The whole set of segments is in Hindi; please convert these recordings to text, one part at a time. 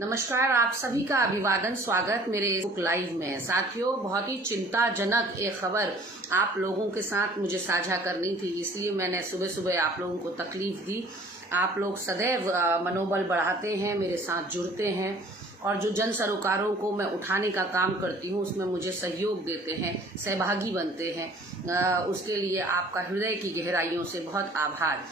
नमस्कार, आप सभी का अभिवादन, स्वागत मेरे फेसबुक लाइव में। साथियों, बहुत ही चिंताजनक एक खबर आप लोगों के साथ मुझे साझा करनी थी, इसलिए मैंने सुबह सुबह आप लोगों को तकलीफ दी। आप लोग सदैव मनोबल बढ़ाते हैं, मेरे साथ जुड़ते हैं और जो जन सरोकारों को मैं उठाने का काम करती हूँ उसमें मुझे सहयोग देते हैं, सहभागी बनते हैं। उसके लिए आपका हृदय की गहराइयों से बहुत आभार।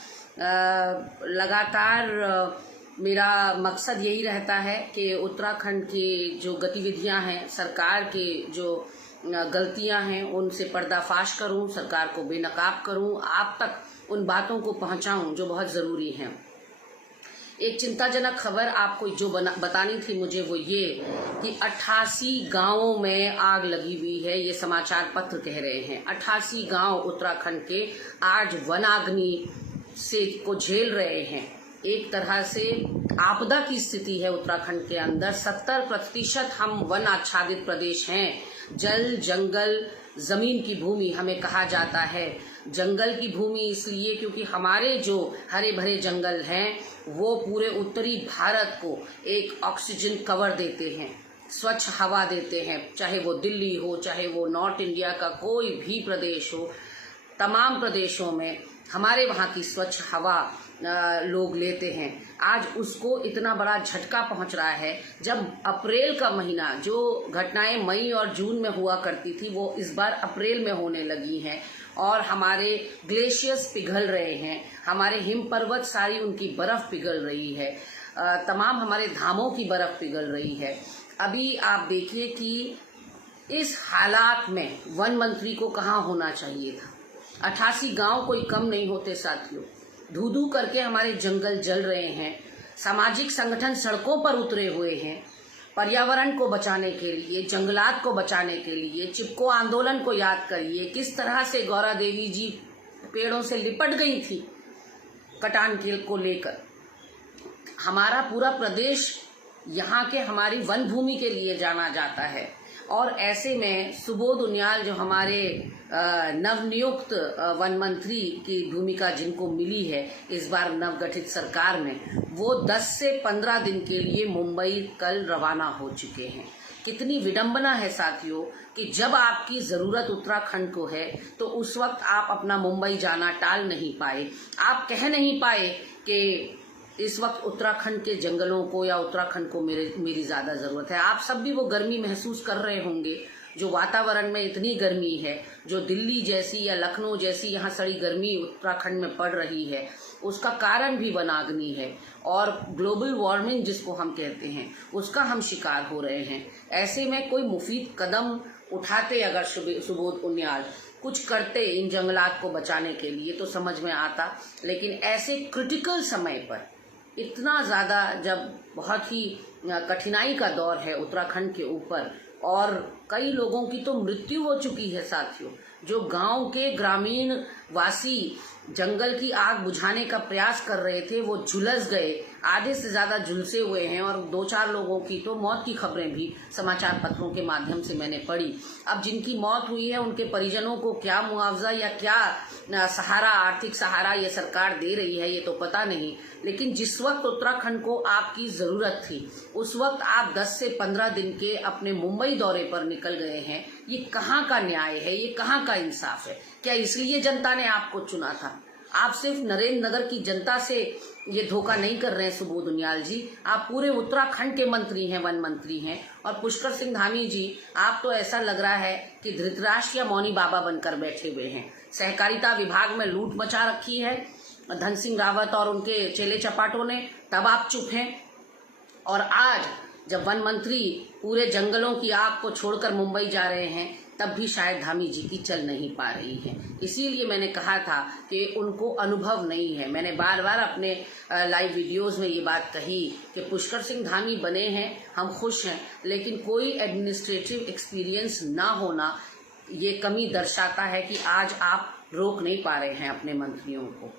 लगातार मेरा मकसद यही रहता है कि उत्तराखंड की जो गतिविधियां हैं, सरकार के जो गलतियां हैं, उनसे पर्दाफाश करूं, सरकार को बेनकाब करूं, आप तक उन बातों को पहुंचाऊं जो बहुत ज़रूरी हैं। एक चिंताजनक खबर आपको जो बतानी थी मुझे, वो ये कि 88 गांवों में आग लगी हुई है। ये समाचार पत्र कह रहे हैं 88 गांव उत्तराखंड के आज वनाग्नि से को झेल रहे हैं। एक तरह से आपदा की स्थिति है उत्तराखंड के अंदर। 70% हम वन आच्छादित प्रदेश हैं। जल, जंगल, जमीन की भूमि हमें कहा जाता है। जंगल की भूमि इसलिए क्योंकि हमारे जो हरे भरे जंगल हैं वो पूरे उत्तरी भारत को एक ऑक्सीजन कवर देते हैं, स्वच्छ हवा देते हैं। चाहे वो दिल्ली हो, चाहे वो नॉर्थ इंडिया का कोई भी प्रदेश हो, तमाम प्रदेशों में हमारे वहाँ की स्वच्छ हवा लोग लेते हैं। आज उसको इतना बड़ा झटका पहुंच रहा है जब अप्रैल का महीना, जो घटनाएं मई और जून में हुआ करती थी वो इस बार अप्रैल में होने लगी हैं और हमारे ग्लेशियर्स पिघल रहे हैं, हमारे हिम पर्वत सारी उनकी बर्फ पिघल रही है, तमाम हमारे धामों की बर्फ पिघल रही है। अभी आप देखिए कि इस हालात में वन मंत्री को कहाँ होना चाहिए था। 88 गांव कोई कम नहीं होते साथियों। धू धू करके हमारे जंगल जल रहे हैं, सामाजिक संगठन सड़कों पर उतरे हुए हैं पर्यावरण को बचाने के लिए, जंगलात को बचाने के लिए। चिपको आंदोलन को याद करिए, किस तरह से गौरा देवी जी पेड़ों से लिपट गई थी कटान को लेकर। हमारा पूरा प्रदेश यहाँ के हमारी वन भूमि के लिए जाना जाता है और ऐसे में सुबोध उनियाल जो हमारे नवनियुक्त वन मंत्री की भूमिका जिनको मिली है इस बार नवगठित सरकार में, वो 10 से 15 दिन के लिए मुंबई कल रवाना हो चुके हैं। कितनी विडंबना है साथियों कि जब आपकी ज़रूरत उत्तराखंड को है तो उस वक्त आप अपना मुंबई जाना टाल नहीं पाए। आप कह नहीं पाए कि इस वक्त उत्तराखंड के जंगलों को या उत्तराखंड को मेरी ज़्यादा ज़रूरत है। आप सब भी वो गर्मी महसूस कर रहे होंगे जो वातावरण में इतनी गर्मी है, जो दिल्ली जैसी या लखनऊ जैसी यहाँ सड़ी गर्मी उत्तराखंड में पड़ रही है, उसका कारण भी वनाग्नि है और ग्लोबल वार्मिंग जिसको हम कहते हैं उसका हम शिकार हो रहे हैं। ऐसे में कोई मुफीद कदम उठाते अगर सुबोध उनियाल कुछ करते इन जंगलात को बचाने के लिए तो समझ में आता, लेकिन ऐसे क्रिटिकल समय पर इतना ज़्यादा, जब बहुत ही कठिनाई का दौर है उत्तराखंड के ऊपर और कई लोगों की तो मृत्यु हो चुकी है साथियों। जो गांव के ग्रामीण वासी जंगल की आग बुझाने का प्रयास कर रहे थे वो झुलस गए, आधे से ज़्यादा झुलसे हुए हैं और 2-4 लोगों की तो मौत की खबरें भी समाचार पत्रों के माध्यम से मैंने पढ़ी। अब जिनकी मौत हुई है उनके परिजनों को क्या मुआवजा या क्या सहारा, आर्थिक सहारा ये सरकार दे रही है ये तो पता नहीं, लेकिन जिस वक्त उत्तराखंड को आपकी ज़रूरत थी उस वक्त आप 10 से 15 दिन के अपने मुंबई दौरे पर निकल गए हैं। ये कहाँ का न्याय है, ये कहाँ का इंसाफ है? क्या इसलिए जनता ने आपको चुना था? आप सिर्फ नरेंद्र नगर की जनता से ये धोखा नहीं कर रहे हैं सुबोध उनियाल जी, आप पूरे उत्तराखंड के मंत्री हैं, वन मंत्री हैं। और पुष्कर सिंह धामी जी, आप तो ऐसा लग रहा है कि धृतराष्ट्र या मौनी बाबा बनकर बैठे हुए हैं। सहकारिता विभाग में लूट मचा रखी है धन सिंह रावत और उनके चेले चपाटों ने, तब आप चुप हैं। और आज जब वन मंत्री पूरे जंगलों की आग को छोड़कर मुंबई जा रहे हैं तब भी शायद धामी जी की चल नहीं पा रही है। इसीलिए मैंने कहा था कि उनको अनुभव नहीं है। मैंने बार बार अपने लाइव वीडियोस में ये बात कही कि पुष्कर सिंह धामी बने हैं, हम खुश हैं, लेकिन कोई एडमिनिस्ट्रेटिव एक्सपीरियंस ना होना ये कमी दर्शाता है कि आज आप रोक नहीं पा रहे हैं अपने मंत्रियों को।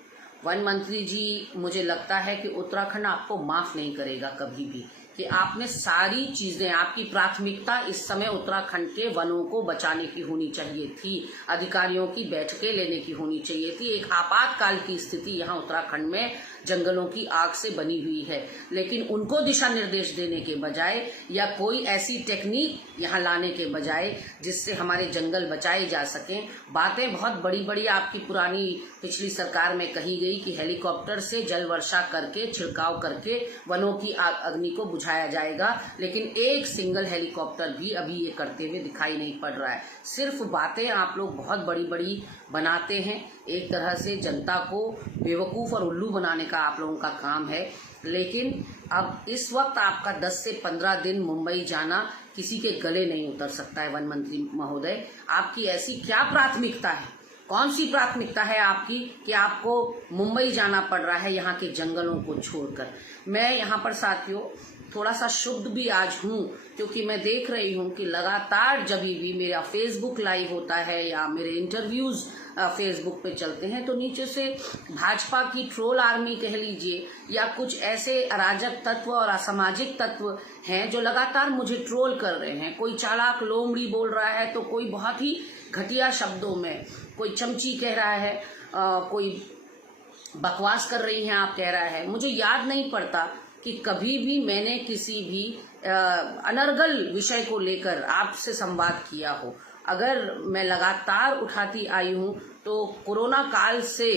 वन मंत्री जी, मुझे लगता है कि उत्तराखंड आपको माफ़ नहीं करेगा कभी भी कि आपने सारी चीजें, आपकी प्राथमिकता इस समय उत्तराखंड के वनों को बचाने की होनी चाहिए थी, अधिकारियों की बैठकें लेने की होनी चाहिए थी। एक आपातकाल की स्थिति यहाँ उत्तराखंड में जंगलों की आग से बनी हुई है, लेकिन उनको दिशा निर्देश देने के बजाय या कोई ऐसी टेक्निक यहाँ लाने के बजाय जिससे हमारे जंगल बचाए जा सकें, बातें बहुत बड़ी बड़ी आपकी पुरानी पिछली सरकार में कही गई कि हेलीकॉप्टर से जल वर्षा करके, छिड़काव करके वनों की अग्नि को बुझाया जाएगा, लेकिन एक सिंगल हेलीकॉप्टर भी अभी ये करते हुए दिखाई नहीं पड़ रहा है। सिर्फ बातें आप लोग बहुत बड़ी बड़ी बनाते हैं, एक तरह से जनता को बेवकूफ़ और उल्लू बनाने का आप लोगों का काम है। लेकिन अब इस वक्त आपका 10 से 15 दिन मुंबई जाना किसी के गले नहीं उतर सकता है। वन मंत्री महोदय, आपकी ऐसी क्या प्राथमिकता है, कौन सी प्राथमिकता है आपकी कि आपको मुंबई जाना पड़ रहा है यहाँ के जंगलों को छोड़कर। मैं यहाँ पर साथियों थोड़ा सा शुद्ध भी आज हूँ, क्योंकि मैं देख रही हूँ कि लगातार जब भी मेरा फेसबुक लाइव होता है या मेरे इंटरव्यूज फेसबुक पे चलते हैं, तो नीचे से भाजपा की ट्रोल आर्मी कह लीजिए या कुछ ऐसे अराजक तत्व और असामाजिक तत्व हैं जो लगातार मुझे ट्रोल कर रहे हैं। कोई चालाक लोमड़ी बोल रहा है, तो कोई बहुत ही घटिया शब्दों में, कोई चमची कह रहा है, कोई बकवास कर रही हैं आप कह रहा है। मुझे याद नहीं पड़ता कि कभी भी मैंने किसी भी अनर्गल विषय को लेकर आपसे संवाद किया हो। अगर मैं लगातार उठाती आई हूँ तो कोरोना काल से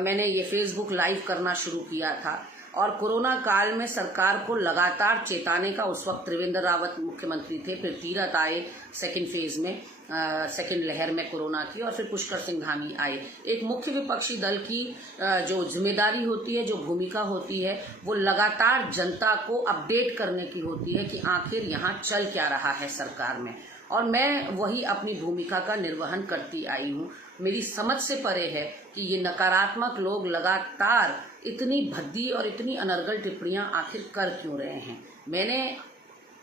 मैंने ये फेसबुक लाइव करना शुरू किया था, और कोरोना काल में सरकार को लगातार चेताने का उस वक्त त्रिवेंद्र रावत मुख्यमंत्री थे, फिर तीरथ आए सेकंड फेज में, सेकंड लहर में कोरोना की, और फिर पुष्कर सिंह धामी आए। एक मुख्य विपक्षी दल की जो जिम्मेदारी होती है, जो भूमिका होती है, वो लगातार जनता को अपडेट करने की होती है कि आखिर यहाँ चल क्या रहा है सरकार में, और मैं वही अपनी भूमिका का निर्वहन करती आई हूँ। मेरी समझ से परे है कि ये नकारात्मक लोग लगातार इतनी भद्दी और इतनी अनर्गल टिप्पणियां आखिर कर क्यों रहे हैं। मैंने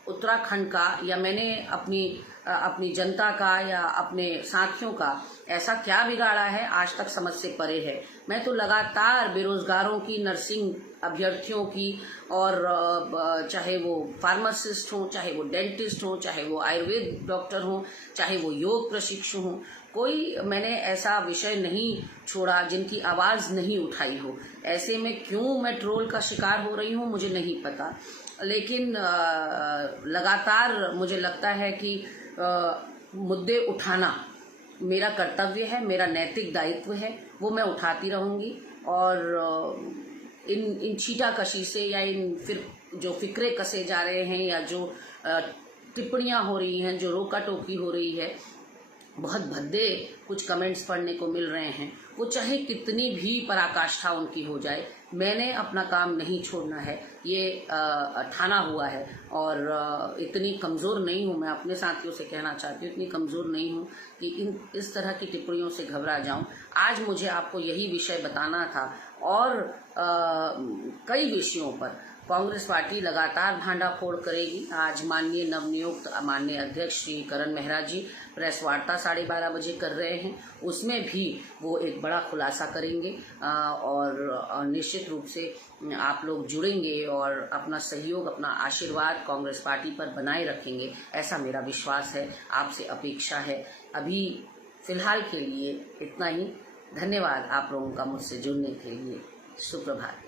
उत्तराखंड का या मैंने अपनी जनता का या अपने साथियों का ऐसा क्या बिगाड़ा है, आज तक समझ से परे है। मैं तो लगातार बेरोजगारों की, नर्सिंग अभ्यर्थियों की, और चाहे वो फार्मासिस्ट हों, चाहे वो डेंटिस्ट हों, चाहे वो आयुर्वेद डॉक्टर हों, चाहे वो योग प्रशिक्षु हों, कोई मैंने ऐसा विषय नहीं छोड़ा जिनकी आवाज़ नहीं उठाई हो। ऐसे में क्यों मैं ट्रोल का शिकार हो रही हूँ मुझे नहीं पता, लेकिन लगातार मुझे लगता है कि मुद्दे उठाना मेरा कर्तव्य है, मेरा नैतिक दायित्व है, वो मैं उठाती रहूँगी। और इन छीटाकशी से या इन फिर जो फिक्रे कसे जा रहे हैं या जो टिप्पणियाँ हो रही हैं, जो रोका टोकी हो रही है, बहुत भद्दे कुछ कमेंट्स पढ़ने को मिल रहे हैं, वो चाहे कितनी भी पराकाष्ठा उनकी हो जाए, मैंने अपना काम नहीं छोड़ना है, ये ठाना हुआ है। और इतनी कमज़ोर नहीं हूँ, मैं अपने साथियों से कहना चाहती हूँ, इतनी कमज़ोर नहीं हूँ कि इस तरह की टिप्पणियों से घबरा जाऊँ। आज मुझे आपको यही विषय बताना था, और कई विषयों पर कांग्रेस पार्टी लगातार भांडाफोड़ करेगी। आज माननीय नवनियुक्त माननीय अध्यक्ष श्री करण मेहरा जी प्रेस वार्ता 12:30 बजे कर रहे हैं, उसमें भी वो एक बड़ा खुलासा करेंगे, और निश्चित रूप से आप लोग जुड़ेंगे और अपना सहयोग, अपना आशीर्वाद कांग्रेस पार्टी पर बनाए रखेंगे, ऐसा मेरा विश्वास है, आपसे अपेक्षा है। अभी फिलहाल के लिए इतना ही। धन्यवाद आप लोगों का मुझसे जुड़ने के लिए। सुप्रभात।